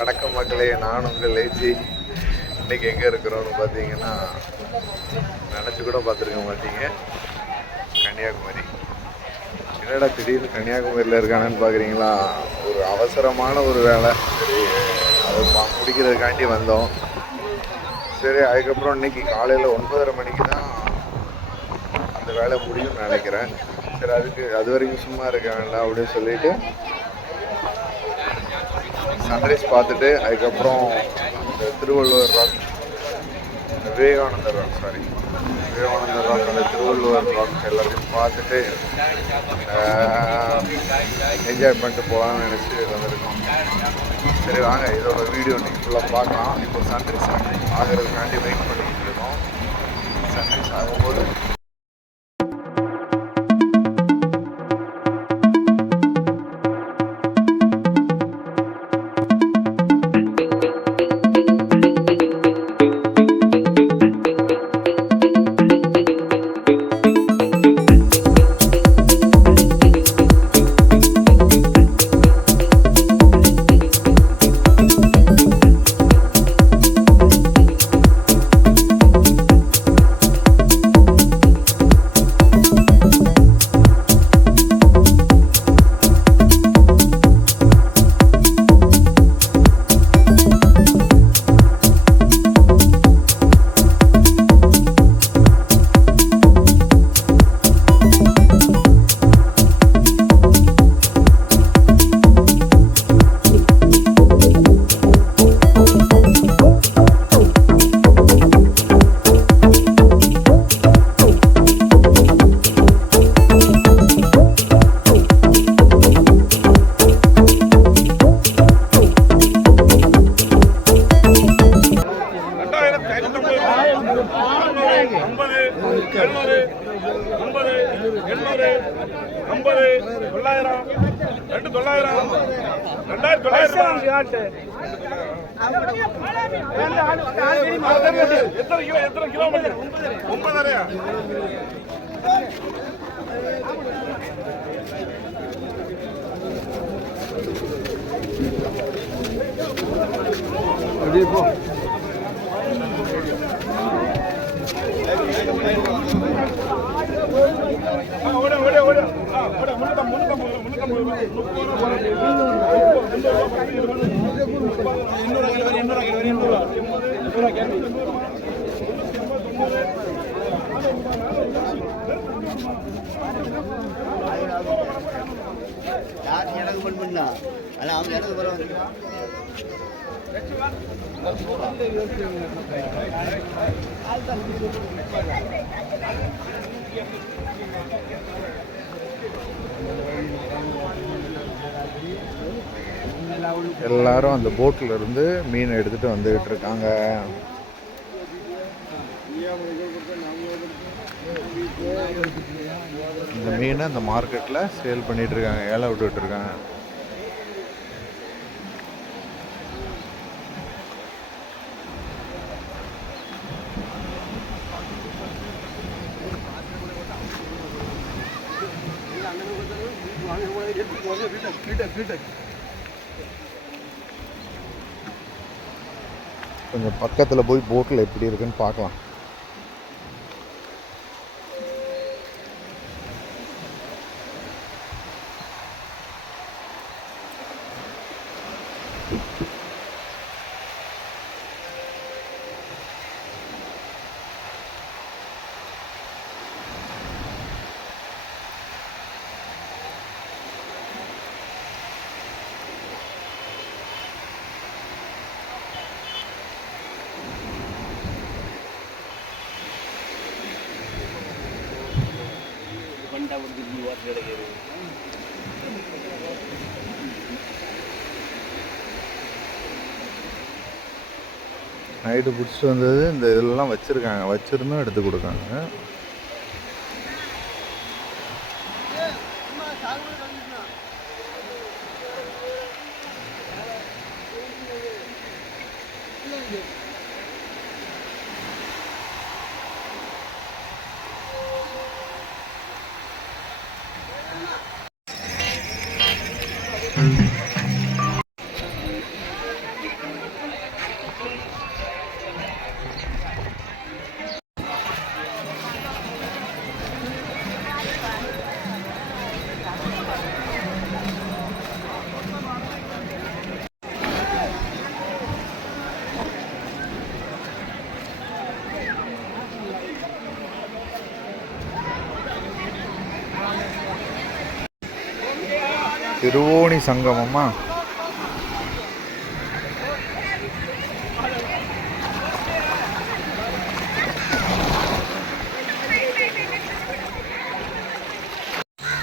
வணக்கம் மக்களே நான் உங்கள் லேஜி இன்னைக்கு எங்கே இருக்கிறோன்னு பார்த்தீங்கன்னா நினச்சி கூட பார்த்துருக்க மாட்டீங்க. கன்னியாகுமரி. என்னடா திடீர்னு கன்னியாகுமரியில் இருக்கானன்னு பார்க்குறீங்களா? ஒரு அவசரமான ஒரு வேலை. சரி அதை பிடிக்கிறதுக்காண்டி முடிக்கிறதுக்காண்டி வந்தோம். சரி அதுக்கப்புறம் இன்னைக்கு காலையில் ஒன்பதரை மணிக்கு தான் அந்த வேலை முடியும்னு நினைக்கிறேன். சரி அதுக்கு அது வரைக்கும் சும்மா இருக்க வேண்டாம் அப்படின்னு சொல்லிட்டு சன்ரைஸ் பார்த்துட்டு அதுக்கப்புறம் இந்த Thiruvalluvar rock Vivekanandar rock sorry Vivekanandar rock அந்த திருவள்ளுவர் ராக் எல்லாத்தையும் பார்த்துட்டு என்ஜாய் பண்ணிட்டு போகலாம்னு நினச்சி வந்திருக்கோம். சரி வாங்க இதோட வீடியோ நீங்கள் ஃபுல்லாக பார்க்கலாம். இப்போ சன்ரைஸ் ஆகிறதுக்காண்டி வெயிட் பண்ணிக்கிட்டு இருக்கோம். சன்ரைஸ் ஆகும்போது எனக்கு ஃபோன் அவங்க எனக்கு வர வந்தீங்களா எல்லாரும் அந்த போட்டில் இருந்து மீன் எடுத்துட்டு வந்துகிட்டு இருக்காங்க. இந்த மீனை அந்த மார்க்கெட்டில் சேல் பண்ணிட்டு இருக்காங்க. ஏழை விட்டுட்டு கொஞ்சம் பக்கத்தில் போய் போட்டில் எப்படி இருக்குன்னு பார்க்கலாம். நைட்டு பிடிச்சிட்டு வந்தது இந்த இதெல்லாம் வச்சுருக்காங்க. வச்சுருந்தும் எடுத்து கொடுக்காங்க. திருவோணி சங்கமமா?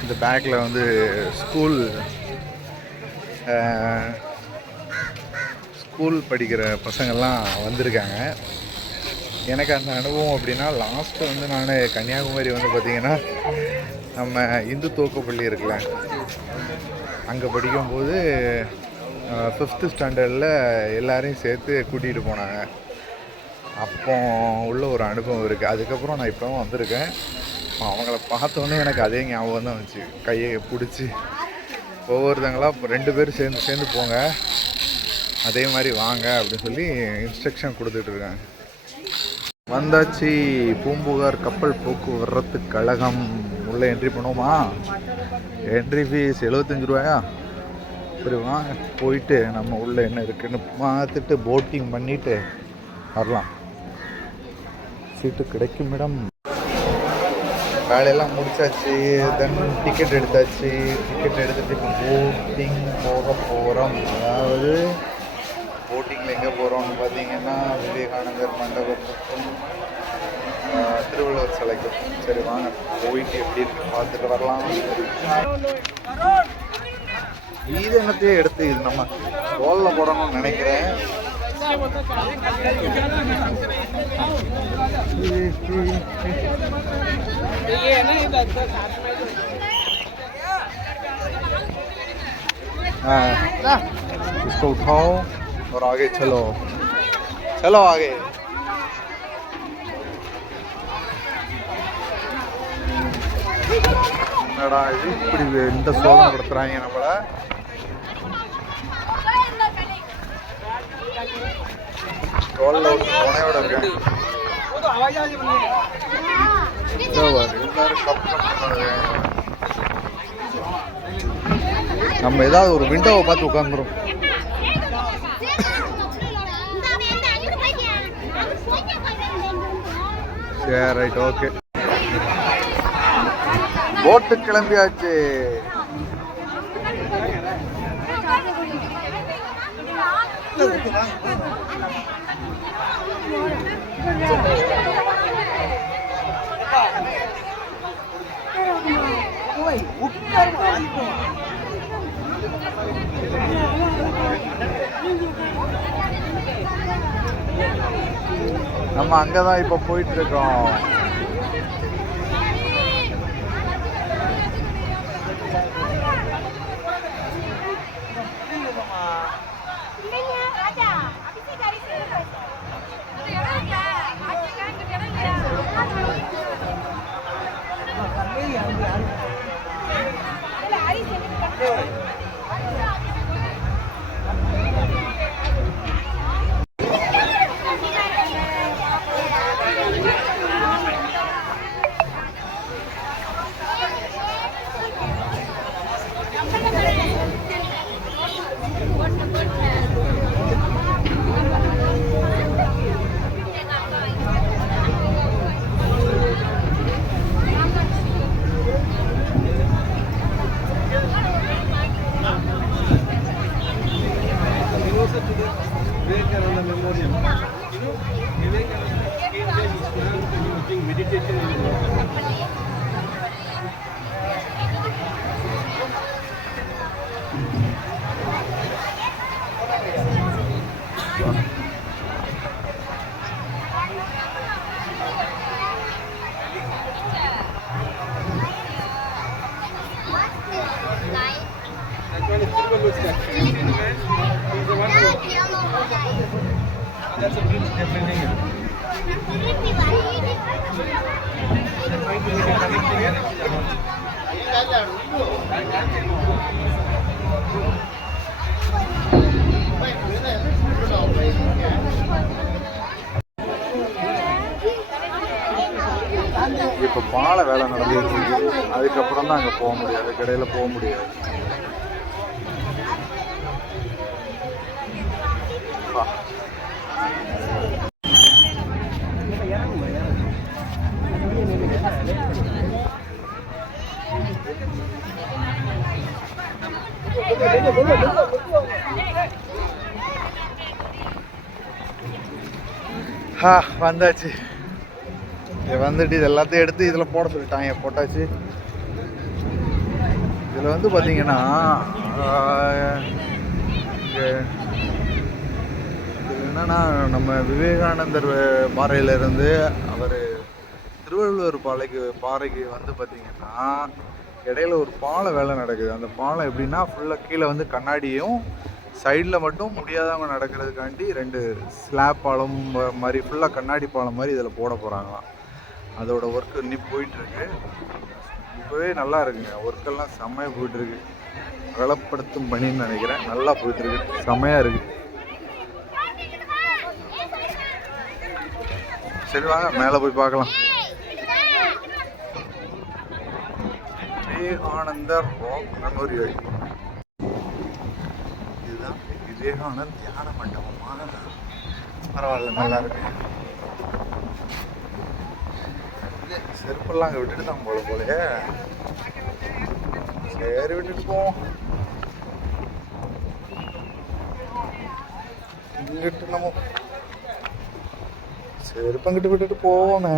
இந்த பேக்கில் வந்து ஸ்கூல் ஸ்கூல் படிக்கிற பசங்கள்லாம் வந்திருக்காங்க. எனக்கு அந்த அனுபவம் அப்படின்னா லாஸ்ட்டு வந்து நான் கன்னியாகுமரி வந்து பார்த்திங்கன்னா நம்ம இந்து துவக்கப்பள்ளி இருக்குல்ல அங்கே படிக்கும்போது ஃபிஃப்த்து ஸ்டாண்டர்டில் எல்லாரையும் சேர்த்து கூட்டிகிட்டு போனாங்க. அப்போ உள்ள ஒரு அனுபவம் இருக்குது அதுக்கப்புறம் நான் இப்போ வந்திருக்கேன். அவங்கள பார்த்தோன்னே எனக்கு அதே ஞாபகம் தான் வந்துச்சு. கையை பிடிச்சி ஒவ்வொருத்தங்களாக ரெண்டு பேரும் சேர்ந்து சேர்ந்து போங்க. அதே மாதிரி வாங்க அப்படின்னு சொல்லி இன்ஸ்ட்ரக்ஷன் கொடுத்துட்ருக்காங்க வந்தாச்சு பூம்புகார் கப்பல் போக்குவரத்து கழகம். உள்ளே என்ட்ரி பண்ணுவோமா? என்ட்ரி ஃபீஸ் எழுபத்தஞ்சு ரூபாயா? சரி வாங்க போயிட்டு நம்ம உள்ளே என்ன இருக்குன்னு பார்த்துட்டு போட்டிங் பண்ணிட்டு வரலாம். சீட்டு கிடைக்கும் இடம். வேலையெல்லாம் முடிச்சாச்சு தென் டிக்கெட் எடுத்தாச்சு. டிக்கெட் எடுத்துட்டு இப்போ போட்டிங் போக போகிறோம் அதாவது போட்டிங்கில் எங்கே போகிறோம்னு பார்த்தீங்கன்னா விவேகானந்தர் மண்டபத்துக்கும் திருவள்ளுவர் சிலைக்கும் சரி வாங்க போயிட்டு எப்படி இருக்கு பார்த்துட்டு வரலாம் இது என்னத்தையே எடுத்து இது நம்ம ரோலில் போடணும்னு நினைக்கிறேன் हाँ, इसको उठाओ और आगे चलो चलो आगे என்னடா இது? இப்படி இந்த சோதனை படுத்துறாங்க நம்மள ரோல்ல உனையோட இருக்கேன். இதோ நம்ம ஏதாவது ஒரு விண்டோவை பார்த்து உட்காந்துரும் சரி ரைட் ஓகே போட்டு கிளம்பியாச்சு. நம்ம அங்கே தான் இப்போ போயிட்டு இருக்கோம். That's a bridge they're building it. They're trying to make a connecting arrangement. இப்போ பாலை வேலை நடந்துட்டு இருக்கு அதுக்கப்புறம் தான் அங்கே போக முடியாது அதுக்கு இடையில போக முடியாது ஆ வந்தாச்சு. இங்கே வந்துட்டு இது எல்லாத்தையும் எடுத்து இதில் போட சொல்லிட்டாங்க போட்டாச்சு. இதில் வந்து பார்த்தீங்கன்னா இது என்னன்னா நம்ம விவேகானந்தர் பாறையிலேருந்து அவர் திருவள்ளுவர் பாலைக்கு பாறைக்கு வந்து பார்த்தீங்கன்னா இடையில ஒரு பாலம் வேலை நடக்குது. அந்த பாலம் எப்படின்னா ஃபுல்லாக கீழே வந்து கண்ணாடியும் சைடில் மட்டும் முடியாதவங்க நடக்கிறதுக்காண்டி ரெண்டு ஸ்லாப் பாலம் மாதிரி ஃபுல்லாக கண்ணாடி பாலம் மாதிரி இதில் போட போகிறாங்களாம் அதோட ஒர்க் இன்னும் போயிட்டுருக்கு. இப்போவே நல்லா இருக்குங்க. ஒர்க்கெல்லாம் செம்மையாக போயிட்டுருக்கு. அகலப்படுத்தும் பணின்னு நினைக்கிறேன். நல்லா போயிட்டுருக்கு. செம்மையாக இருக்குது சரி வாங்க மேலே போய் பார்க்கலாம். ஆனந்த ராக் மெமோரியல் விவேகானந்த் தியான மண்டபமா பரவாயில்ல நல்லா இருக்கு. செருப்பெல்லாம் அங்கே விட்டுட்டு தான் போல போல சரி விட்டுட்டு போவோம் இங்கிட்டு நம்ம செருப்பங்கிட்டு விட்டுட்டு போவோமே.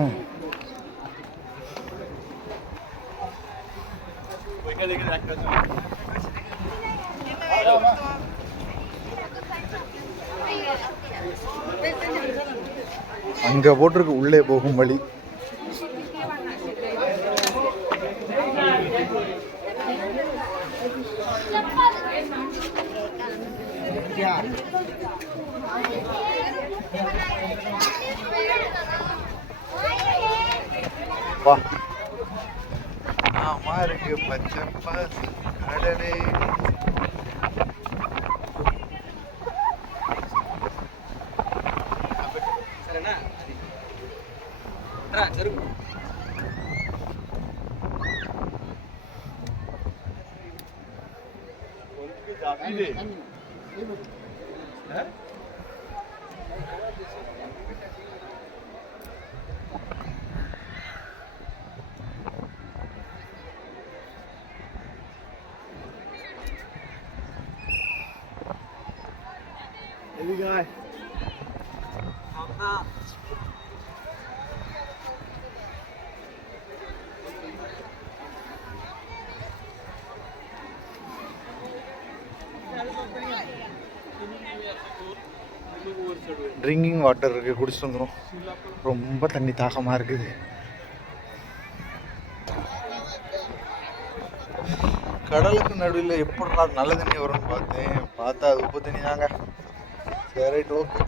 அங்கே போட்டிருக்கு உள்ளே போகும் வழி. வா. ஆமா இருக்கு பச்சை பசு ட்ரிங்கிங் வாட்டர் இருக்கு குடிச்சிட்டு வந்துடும் ரொம்ப தண்ணி தாகமாக இருக்குது. கடலுக்கு நடுவில் எப்படிடா நல்ல தண்ணி வரும்னு பார்த்தேன். பார்த்தா அது உப்பு தண்ணி தாங்க சரி ரைட் ஓகே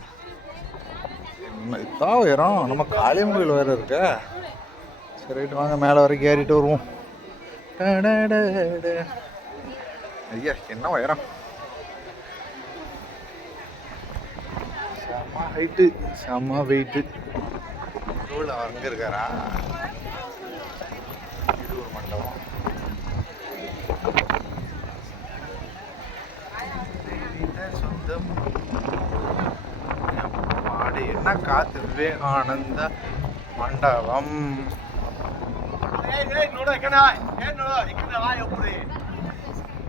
இதான் உயரம்? நம்ம காளியம்மன் வேறு இருக்க. சரி ரைட் வாங்க மேலே வரைக்கும் ஏறிட்டு வருவோம். ஐயா என்ன உயரம்? செம்ம ஹைட்டு செம்ம வெயிட்டு அங்கே இருக்காரா? காத்து விவேகானந்த மண்டபம்.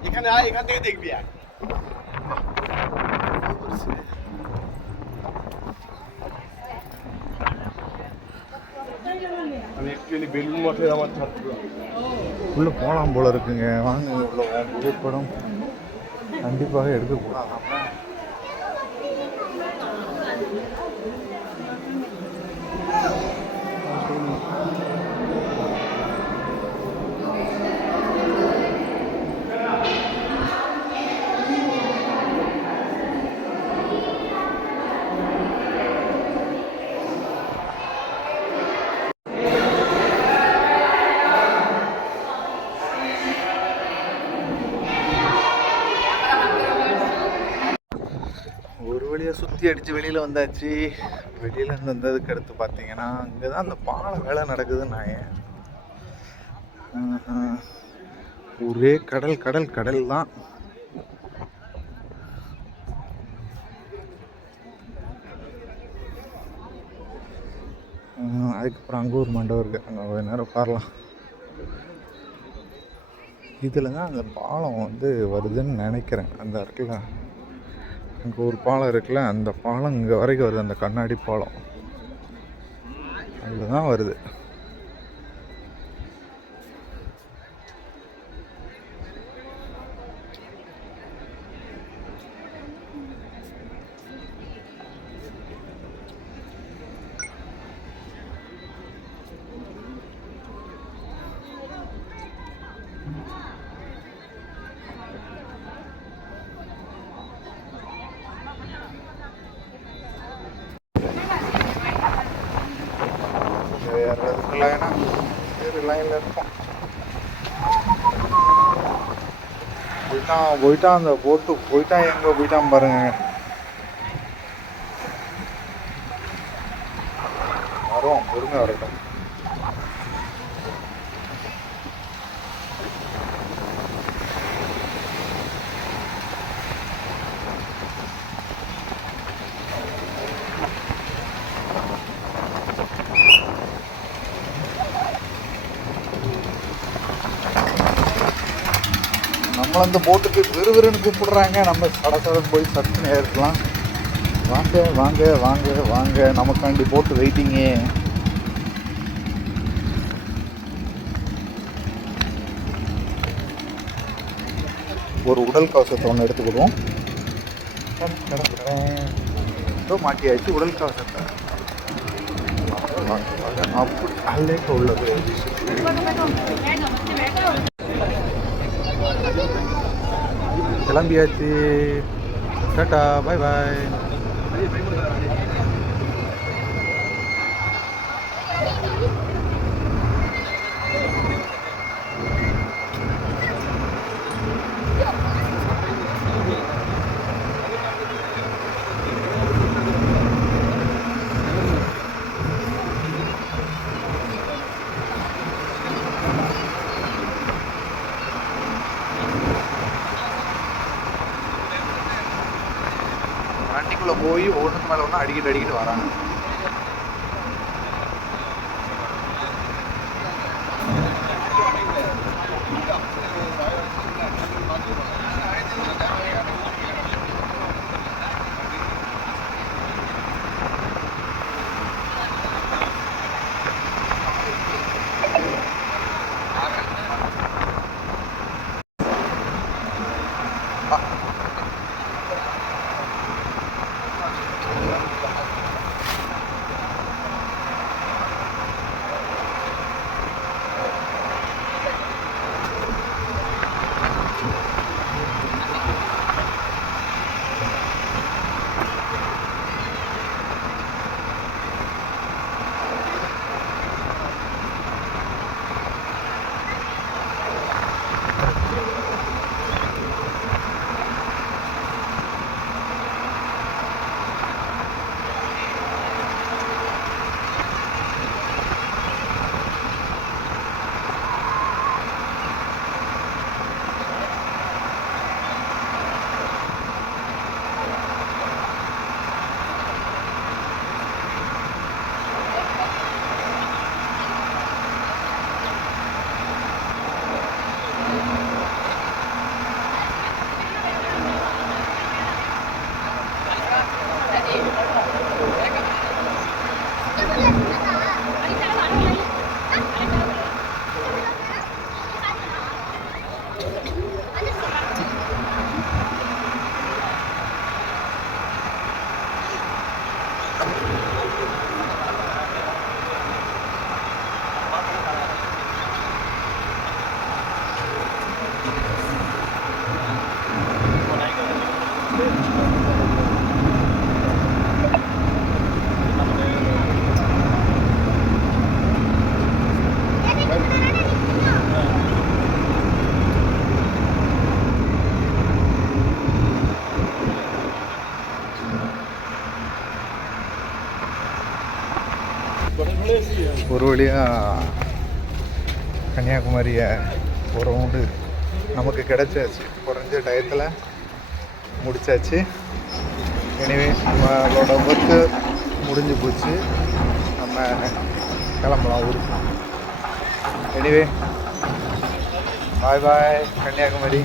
এখানে আয় এখান থেকে দেখবি আর பெலூன் உள்ளே போகலாம் போல இருக்குங்க. வாங்க உள்ள புகைப்படம் கண்டிப்பாக எடுக்கக்கூடாது. வழியாக அடித்து வெளியில் வந்தாச்சு. வெளியிலேருந்து வந்ததுக்கு அடுத்து பார்த்தீங்கன்னா அங்கே தான் அந்த பாலம் வேலை நடக்குதுன்னு நான் ஒரே கடல் கடல் கடல் தான் அதுக்கப்புறம் அங்கே ஒரு மண்டபம் இருக்குது அங்கே கொஞ்ச நேரம் உட்காரலாம். இதில் தான் அந்த பாலம் வந்து வருதுன்னு நினைக்கிறேன். அந்த இடத்துல அங்கே ஒரு பாலம் இருக்குல்ல அந்த பாலம் இங்கே வரைக்கும் வருது அந்த கண்ணாடி பாலம். அதுதான் வருது. லைனா ஏறு லைனில் இருப்போம் போயிட்டான் போயிட்டான் அந்த போட்டு போயிட்டான் எங்கே போயிட்டான் பாருங்க. வரும் பொறுமை வரட்டும் நம்மளை அந்த போட்டுக்கு விறுவிறுன்னு கூப்பிடுறாங்க. நம்ம சடசடன் போய் சட்டுன்னு ஏறலாம் வாங்க வாங்க வாங்க வாங்க. நமக்காண்டி போட்டு வெயிட்டிங்கு. ஒரு உடல் கவசத்தை ஒன்று எடுத்துக்கிடுவோம் ஏதோ மாட்டியாச்சு உடல் கவசத்தை. வாங்க, வாங்க. அப்படி அல்லேக்க உள்ளது. கிளம்பியாச்சு. டாட்டா பாய் பாய் வண்டிக்குள்ளே போய் ஒன்றுக்கு அடிக்கிட்டு அடிக்கிட்டு வராங்க. ஒரு வழியாக கன்னியாகுமரியை ஒரு ரவுண்டு நமக்கு கிடைச்சாச்சு. குறைஞ்ச டயத்தில் முடிச்சாச்சு. எனவே நம்மளோட ஒர்க்கு முடிஞ்சு போச்சு. நம்ம கிளம்பலாம் ஊருக்கு. Anyway bye bye Kanyakumari.